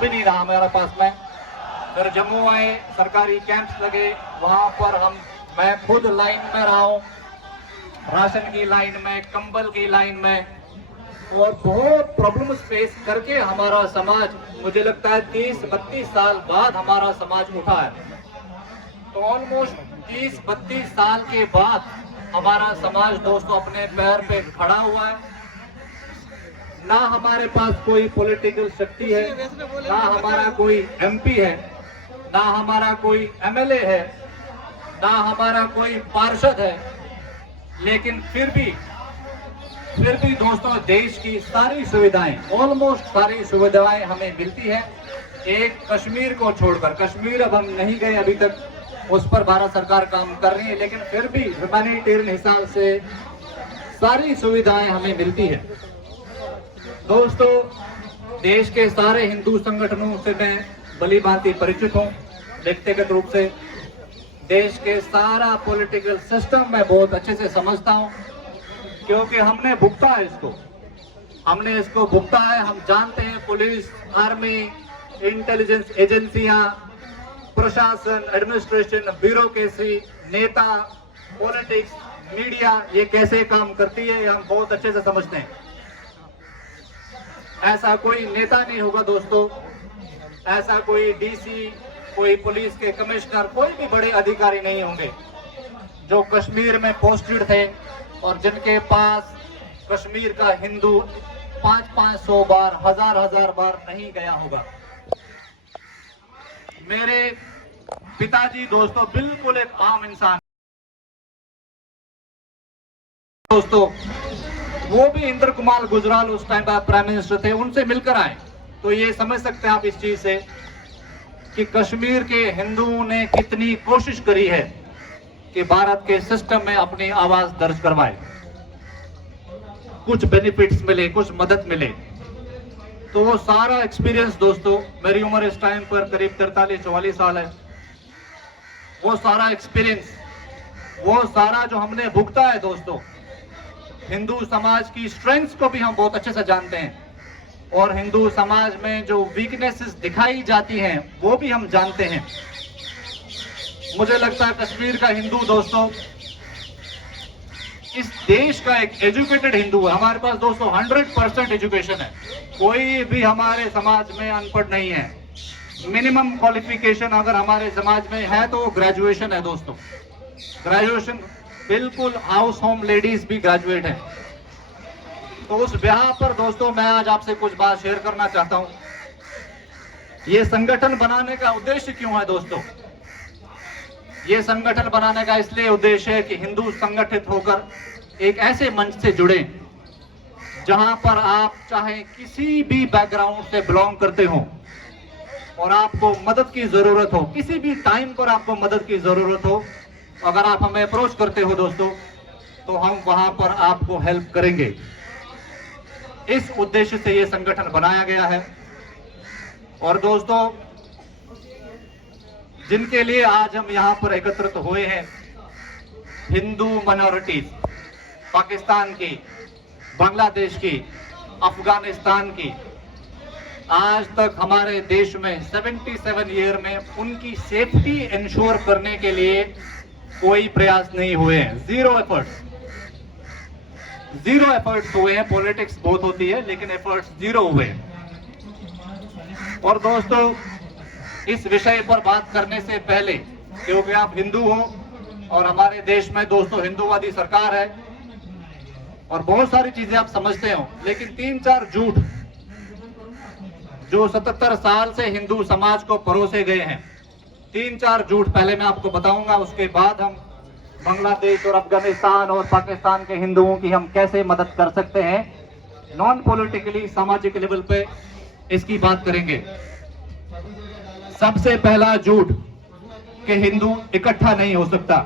भी नहीं रहा हमारे पास में। फिर जम्मू आए, सरकारी कैंप्स लगे, वहां पर मैं खुद लाइन में रहा हूँ, राशन की लाइन में, कंबल की लाइन में, और बहुत प्रॉब्लम्स फेस करके हमारा समाज, मुझे लगता है 30-32 साल बाद हमारा समाज उठा है। तो ऑलमोस्ट 30-32 साल के बाद हमारा समाज दोस्तों अपने पैर पे खड़ा हुआ है। ना हमारे पास कोई पॉलिटिकल शक्ति है, ना हमारा कोई एमपी है, ना हमारा कोई एमएलए है, ना हमारा कोई पार्षद है, लेकिन फिर भी दोस्तों देश की सारी सुविधाएं, ऑलमोस्ट सारी सुविधाएं हमें मिलती है। एक कश्मीर को छोड़कर, कश्मीर अब हम नहीं गए अभी तक, उस पर भारत सरकार काम कर रही है, लेकिन फिर भी ह्यूमैनिटेरियन हिसाब से सारी सुविधाएं हमें मिलती है। दोस्तों देश के सारे हिंदू संगठनों से मैं भली भांति परिचित हूं, व्यक्तिगत रूप से देश के सारा पॉलिटिकल सिस्टम मैं बहुत अच्छे से समझता हूं, क्योंकि हमने भुगता है इसको, भुगता है। हम जानते हैं पुलिस, आर्मी, इंटेलिजेंस एजेंसियां, प्रशासन, एडमिनिस्ट्रेशन, ब्यूरोक्रेसी, नेता, पॉलिटिक्स, मीडिया, ये कैसे काम करती है, ये हम बहुत अच्छे से समझते हैं। ऐसा कोई नेता नहीं होगा दोस्तों, ऐसा कोई डीसी, कोई पुलिस के कमिश्नर, कोई भी बड़े अधिकारी नहीं होंगे जो कश्मीर में पोस्टेड थे और जिनके पास कश्मीर का हिंदू 500-500 बार, 1000-1000 बार नहीं गया होगा। मेरे पिताजी दोस्तों बिल्कुल एक आम इंसान दोस्तों, वो भी इंद्र कुमार गुजराल उस टाइम पर प्राइम मिनिस्टर थे, उनसे मिलकर आए। तो ये समझ सकते हैं आप इस चीज से कि कश्मीर के हिंदुओं ने कितनी कोशिश करी है कि भारत के सिस्टम में अपनी आवाज दर्ज करवाए, कुछ बेनिफिट्स मिले, कुछ मदद मिले। तो वो सारा एक्सपीरियंस दोस्तों, मेरी उम्र इस टाइम पर करीब 43-44 साल है, वो सारा एक्सपीरियंस, वो सारा जो हमने भुगता है दोस्तों, हिंदू समाज की स्ट्रेंथ्स को भी हम बहुत अच्छे से जानते हैं, और हिंदू समाज में जो वीकनेसेस दिखाई जाती हैं वो भी हम जानते हैं। मुझे लगता है कश्मीर का हिंदू दोस्तों इस देश का एक एजुकेटेड हिंदू है। हमारे पास दोस्तों 100% एजुकेशन है, कोई भी हमारे समाज में अनपढ़ नहीं है। मिनिमम क्वालिफिकेशन अगर हमारे समाज में है तो ग्रेजुएशन है दोस्तों, ग्रेजुएशन, बिल्कुल हाउस होम लेडीज भी ग्रेजुएट हैं। तो उस ब्याह पर दोस्तों मैं आज आपसे कुछ बात शेयर करना चाहता हूं। ये संगठन बनाने का उद्देश्य क्यों है दोस्तों? ये संगठन बनाने का इसलिए उद्देश्य है कि हिंदू संगठित होकर एक ऐसे मंच से जुड़े जहां पर आप चाहे किसी भी बैकग्राउंड से बिलोंग करते हो और आपको मदद की जरूरत हो, किसी भी टाइम पर आपको मदद की जरूरत हो, अगर आप हमें अप्रोच करते हो दोस्तों, तो हम वहां पर आपको हेल्प करेंगे। इस उद्देश्य से यह संगठन बनाया गया है। और दोस्तों जिनके लिए आज हम यहां पर एकत्रित हुए हैं, हिंदू माइनॉरिटीज, पाकिस्तान की, बांग्लादेश की, अफगानिस्तान की, आज तक हमारे देश में 77 ईयर में उनकी सेफ्टी इंश्योर करने के लिए कोई प्रयास नहीं हुए हैं। जीरो एफर्ट्स हुए हैं। पॉलिटिक्स बहुत होती है लेकिन एफर्ट्स जीरो हुए हैं। और दोस्तों इस विषय पर बात करने से पहले, क्योंकि आप हिंदू हो और हमारे देश में दोस्तों हिंदूवादी सरकार है और बहुत सारी चीजें आप समझते हो, लेकिन 3-4 झूठ जो 77 साल से हिंदू समाज को परोसे गए हैं, 3-4 झूठ पहले मैं आपको बताऊंगा, उसके बाद हम बांग्लादेश और अफगानिस्तान और पाकिस्तान के हिंदुओं की हम कैसे मदद कर सकते हैं नॉन पॉलिटिकली, सामाजिक लेवल पे इसकी बात करेंगे। सबसे पहला झूठ कि हिंदू इकट्ठा नहीं हो सकता,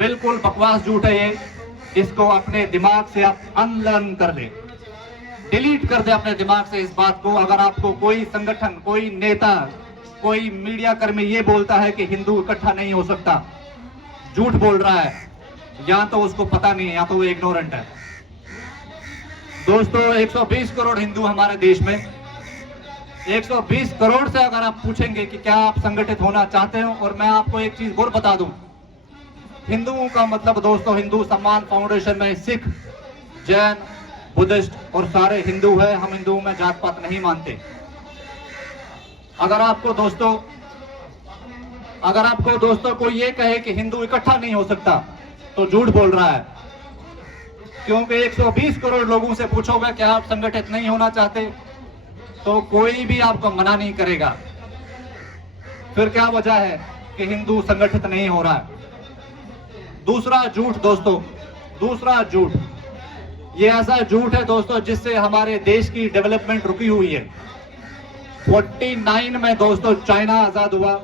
बिल्कुल बकवास झूठ है ये। इसको अपने दिमाग से आप अनलर्न कर ले, डिलीट कर दे अपने दिमाग से इस बात को। अगर आपको कोई संगठन, कोई नेता, कोई मीडिया कर्मी ये बोलता है कि हिंदू इकट्ठा नहीं हो सकता, झूठ बोल रहा है, या तो उसको पता नहीं है या तो वो इग्नोरेंट है। दोस्तों 120 करोड़ हिंदू हमारे देश में, 120 करोड़ से अगर आप पूछेंगे कि क्या आप संगठित होना चाहते हो, और मैं आपको एक चीज और बता दूं, हिंदुओं का मतलब दोस्तों, हिंदू सम्मान फाउंडेशन में सिख, जैन, बुद्धिस्ट और सारे हिंदू है। हम हिंदुओं में जात पात नहीं मानते। अगर आपको दोस्तों कोई ये कहे कि हिंदू इकट्ठा नहीं हो सकता, तो झूठ बोल रहा है। क्योंकि 120 करोड़ लोगों से पूछोगे क्या आप संगठित नहीं होना चाहते, तो कोई भी आपको मना नहीं करेगा। फिर क्या वजह है कि हिंदू संगठित नहीं हो रहा है? दूसरा झूठ दोस्तों, दूसरा झूठ, ये ऐसा झूठ है दोस्तों जिससे हमारे देश की डेवलपमेंट रुकी हुई है। 49 में दोस्तों चाइना आजाद हुआ,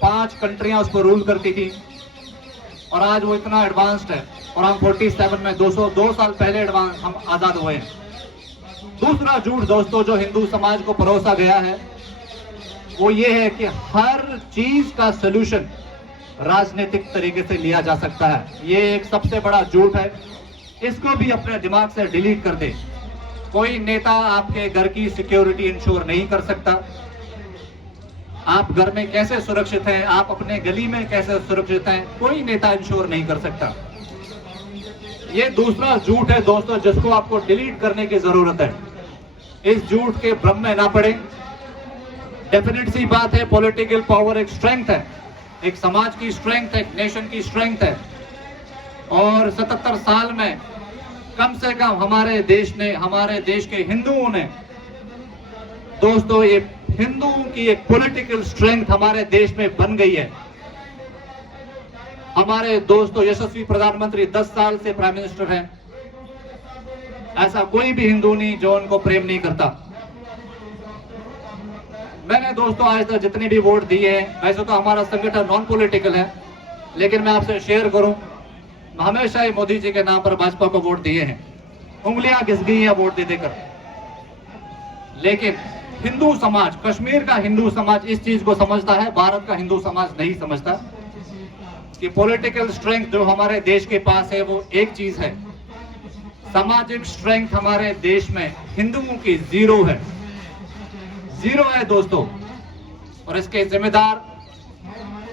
5 कंट्रियां उस पर रूल करती थी, और आज वो इतना एडवांस्ड है, और हम 47 में 202 साल पहले एडवांस हम आजाद हुए हैं। दूसरा झूठ दोस्तों जो हिंदू समाज को परोसा गया है, वो ये है कि हर चीज का सलूशन राजनीतिक तरीके से लिया जा सकता है। ये एक सबसे बड़ा झूठ है, इसको भी अपने दिमाग से डिलीट कर दे। कोई नेता आपके घर की सिक्योरिटी इंश्योर नहीं कर सकता। आप घर में कैसे सुरक्षित हैं, आप अपने गली में कैसे सुरक्षित हैं, कोई नेता इंश्योर नहीं कर सकता। ये दूसरा झूठ है दोस्तों जिसको आपको डिलीट करने की जरूरत है। इस झूठ के भ्रम में ना पड़े। डेफिनेट सी बात है, पॉलिटिकल पावर एक स्ट्रेंथ है, एक समाज की स्ट्रेंथ है, एक नेशन की स्ट्रेंथ है, और 77 साल में कम से कम हमारे देश ने, हमारे देश के हिंदुओं ने दोस्तों, ये हिंदुओं की एक पॉलिटिकल स्ट्रेंथ हमारे देश में बन गई है। हमारे दोस्तों यशस्वी प्रधानमंत्री 10 साल से प्राइम मिनिस्टर हैं। ऐसा कोई भी हिंदू नहीं जो उनको प्रेम नहीं करता। मैंने दोस्तों आज तक जितने भी वोट दिए हैं, वैसे तो हमारा संगठन नॉन पॉलिटिकल है, लेकिन मैं आपसे शेयर करूं, हमेशा ही मोदी जी के नाम पर भाजपा को वोट दिए हैं। उंगलियां घिस गई हैं वोट दे देकर। लेकिन हिंदू समाज, कश्मीर का हिंदू समाज इस चीज को समझता है, भारत का हिंदू समाज नहीं समझता कि पॉलिटिकल स्ट्रेंथ जो हमारे देश के पास है वो एक चीज है, सामाजिक स्ट्रेंथ हमारे देश में हिंदुओं की जीरो है, जीरो है दोस्तों। और इसके जिम्मेदार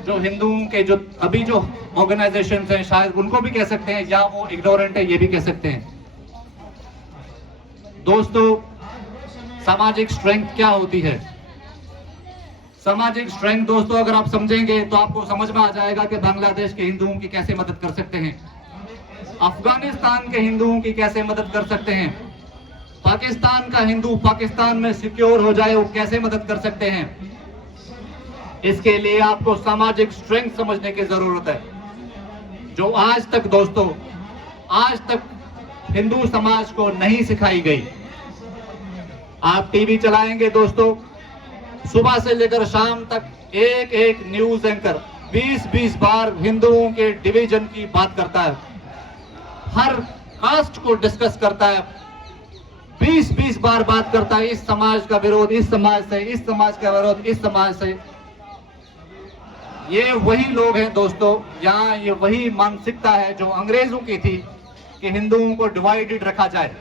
जो हिंदुओं के जो अभी जो ऑर्गेनाइजेशंस हैं, शायद उनको भी कह सकते हैं, या वो इग्नोरेंट है ये भी कह सकते हैं। दोस्तों सामाजिक स्ट्रेंथ क्या होती है? सामाजिक स्ट्रेंथ दोस्तों अगर आप समझेंगे तो आपको समझ में आ जाएगा कि बांग्लादेश के हिंदुओं की कैसे मदद कर सकते हैं, अफगानिस्तान के हिंदुओं की कैसे मदद कर सकते हैं, पाकिस्तान का हिंदू पाकिस्तान में सिक्योर हो जाए वो कैसे मदद कर सकते हैं। इसके लिए आपको सामाजिक स्ट्रेंथ समझने की जरूरत है, जो आज तक दोस्तों, आज तक हिंदू समाज को नहीं सिखाई गई। आप टीवी चलाएंगे दोस्तों, सुबह से लेकर शाम तक एक एक न्यूज एंकर 20-20 बार हिंदुओं के डिवीजन की बात करता है, हर कास्ट को डिस्कस करता है, 20-20 बार बात करता है, इस समाज का विरोध इस समाज से, इस समाज का विरोध इस समाज से। ये वही लोग हैं दोस्तों, यहाँ ये वही मानसिकता है जो अंग्रेजों की थी कि हिंदुओं को डिवाइडेड रखा जाए।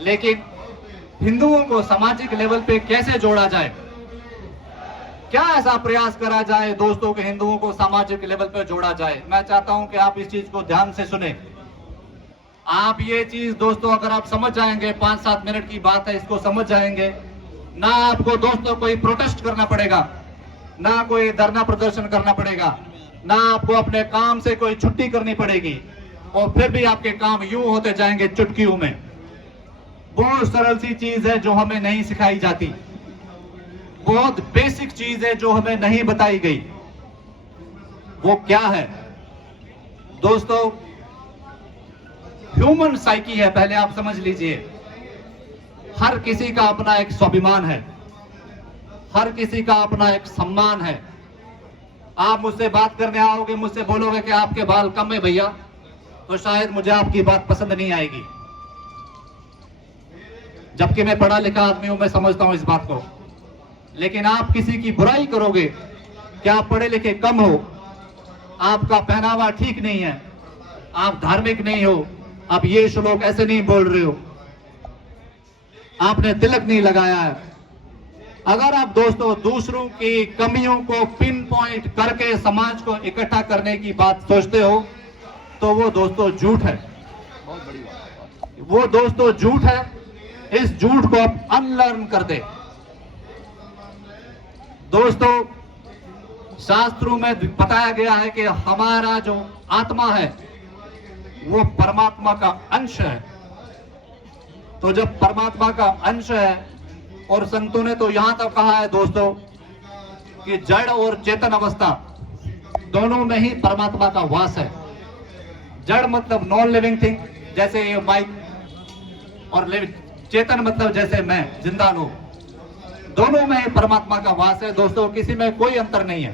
लेकिन हिंदुओं को सामाजिक लेवल पे कैसे जोड़ा जाए, क्या ऐसा प्रयास करा जाए दोस्तों कि हिंदुओं को सामाजिक लेवल पे जोड़ा जाए? मैं चाहता हूं कि आप इस चीज को ध्यान से सुने। आप ये चीज दोस्तों अगर आप समझ जाएंगे, 5-7 मिनट की बात है, इसको समझ जाएंगे ना, आपको दोस्तों कोई प्रोटेस्ट करना पड़ेगा, ना कोई धरना प्रदर्शन करना पड़ेगा, ना आपको अपने काम से कोई छुट्टी करनी पड़ेगी, और फिर भी आपके काम यूं होते जाएंगे चुटकियों में। बहुत सरल सी चीज है जो हमें नहीं सिखाई जाती, बहुत बेसिक चीज है जो हमें नहीं बताई गई। वो क्या है दोस्तों? ह्यूमन साइकी है, पहले आप समझ लीजिए। हर किसी का अपना एक स्वाभिमान है, हर किसी का अपना एक सम्मान है। आप मुझसे बात करने आओगे, मुझसे बोलोगे कि आपके बाल कम है भैया, तो शायद मुझे आपकी बात पसंद नहीं आएगी, जबकि मैं पढ़ा लिखा आदमी हूं, मैं समझता हूं इस बात को। लेकिन आप किसी की बुराई करोगे कि आप पढ़े लिखे कम हो, आपका पहनावा ठीक नहीं है, आप धार्मिक नहीं हो, आप ये श्लोक ऐसे नहीं बोल रहे हो, आपने तिलक नहीं लगाया है, अगर आप दोस्तों दूसरों की कमियों को पिन पॉइंट करके समाज को इकट्ठा करने की बात सोचते हो तो वो दोस्तों झूठ है, वो दोस्तों झूठ है। इस झूठ को आप अनलर्न कर दे। दोस्तों शास्त्रों में बताया गया है कि हमारा जो आत्मा है वो परमात्मा का अंश है। तो जब परमात्मा का अंश है, और संतों ने तो यहां तक कहा है दोस्तों कि जड़ और चेतन अवस्था दोनों में ही परमात्मा का वास है। जड़ मतलब नॉन लिविंग थिंग जैसे ये माइक, और चेतन मतलब जैसे मैं जिंदा लोग, दोनों में ही परमात्मा का वास है दोस्तों, किसी में कोई अंतर नहीं है।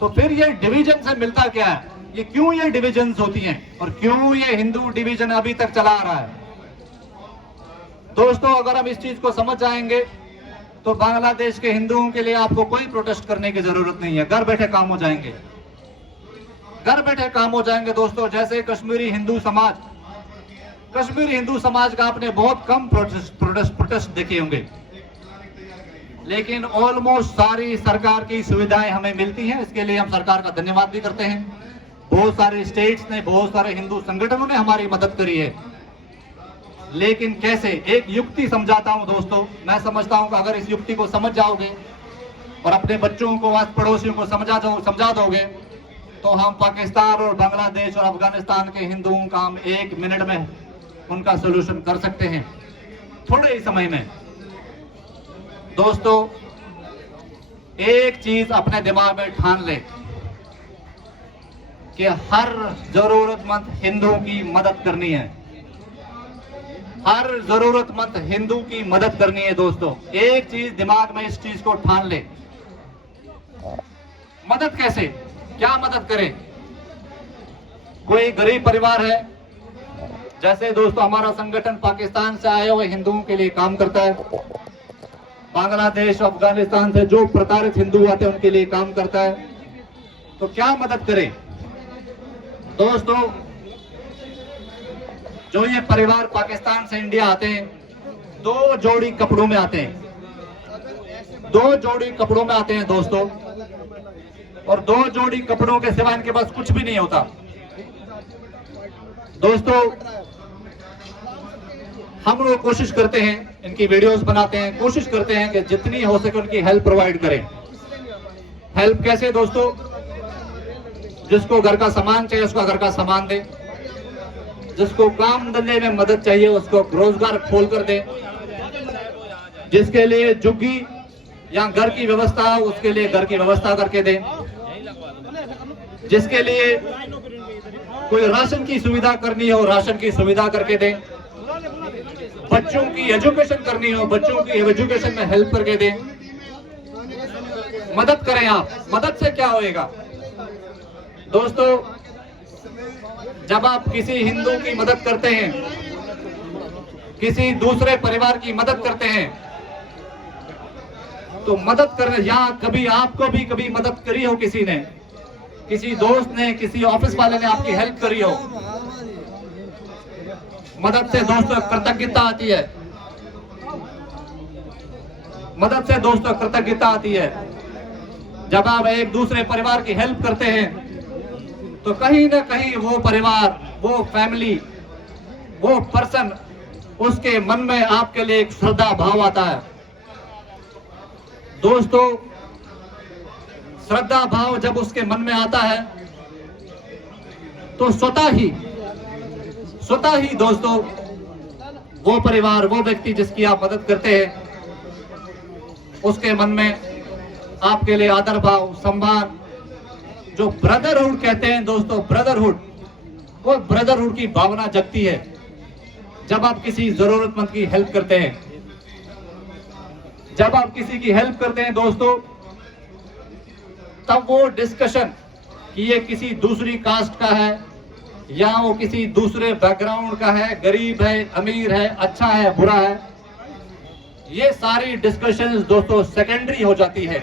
तो फिर ये डिवीजन से मिलता क्या है, ये क्यों ये डिविजन्स होती हैं और क्यों ये हिंदू डिवीजन अभी तक चला आ रहा है। दोस्तों अगर हम इस चीज को समझ जाएंगे तो बांग्लादेश के हिंदुओं के लिए आपको कोई प्रोटेस्ट करने की जरूरत नहीं है, घर बैठे काम हो जाएंगे, घर बैठे काम हो जाएंगे दोस्तों। जैसे कश्मीरी हिंदू समाज का आपने बहुत कम प्रोटेस्ट देखे होंगे, लेकिन ऑलमोस्ट सारी सरकार की सुविधाएं हमें मिलती हैं। इसके लिए हम सरकार का धन्यवाद भी करते हैं। बहुत सारे स्टेट्स ने, बहुत सारे हिंदू संगठनों ने हमारी मदद करी है। लेकिन कैसे, एक युक्ति समझाता हूं दोस्तों। मैं समझता हूं कि अगर इस युक्ति को समझ जाओगे और अपने बच्चों को, आस पड़ोसियों को समझा दोगे तो हम पाकिस्तान और बांग्लादेश और अफगानिस्तान के हिंदुओं का हम 1 मिनट में उनका सोल्यूशन कर सकते हैं, थोड़े ही समय में। दोस्तों एक चीज अपने दिमाग में ठान ले कि हर जरूरतमंद हिंदुओं की मदद करनी है, हर जरूरतमंद हिंदू की मदद करनी है दोस्तों। एक चीज दिमाग में इस चीज को ठान ले। मदद कैसे, क्या मदद करें। कोई गरीब परिवार है, जैसे दोस्तों हमारा संगठन पाकिस्तान से आए हुए हिंदुओं के लिए काम करता है, बांग्लादेश अफगानिस्तान से जो प्रताड़ित हिंदू आते हैं उनके लिए काम करता है। तो क्या मदद करें दोस्तों। जो ये परिवार पाकिस्तान से इंडिया आते हैं, 2 जोड़ी कपड़ों में आते हैं, 2 जोड़ी कपड़ों में आते हैं दोस्तों, और 2 जोड़ी कपड़ों के सिवा इनके पास कुछ भी नहीं होता दोस्तों। हम लोग कोशिश करते हैं, इनकी वीडियोस बनाते हैं, कोशिश करते हैं कि जितनी हो सके उनकी हेल्प प्रोवाइड करें। हेल्प कैसे दोस्तों, जिसको घर का सामान चाहिए उसका घर का सामान दे, जिसको काम धंधे में मदद चाहिए उसको रोजगार खोल कर दे, जिसके लिए झुग्गी या घर की व्यवस्था हो उसके लिए घर की व्यवस्था करके दे, जिसके लिए कोई राशन की सुविधा करनी हो राशन की सुविधा करके दे, बच्चों की एजुकेशन करनी हो बच्चों की एजुकेशन में हेल्प करके दे। मदद करें आप। मदद से क्या होएगा दोस्तों, जब आप किसी हिंदू की मदद करते हैं, किसी दूसरे परिवार की मदद करते हैं, तो मदद करने, या कभी आपको भी कभी मदद करी हो किसी ने, किसी दोस्त ने, किसी ऑफिस वाले ने आपकी हेल्प करी हो, मदद से दोस्तों कृतज्ञता आती है, मदद से दोस्तों कृतज्ञता आती है। जब आप एक दूसरे परिवार की हेल्प करते हैं तो कहीं ना कहीं वो परिवार, वो फैमिली, वो पर्सन, उसके मन में आपके लिए एक श्रद्धा भाव आता है दोस्तों। श्रद्धा भाव जब उसके मन में आता है तो स्वतः ही दोस्तों वो परिवार, वो व्यक्ति जिसकी आप मदद करते हैं, उसके मन में आपके लिए आदर भाव, सम्मान, जो ब्रदरहुड कहते हैं दोस्तों, ब्रदरहुड, वो ब्रदरहुड की भावना जगती है जब आप किसी जरूरतमंद की हेल्प करते हैं। जब आप किसी की हेल्प करते हैं दोस्तों, तब वो डिस्कशन कि ये किसी दूसरी कास्ट का है या वो किसी दूसरे बैकग्राउंड का है, गरीब है, अमीर है, अच्छा है, बुरा है, ये सारी डिस्कशंस दोस्तों सेकेंडरी हो जाती है।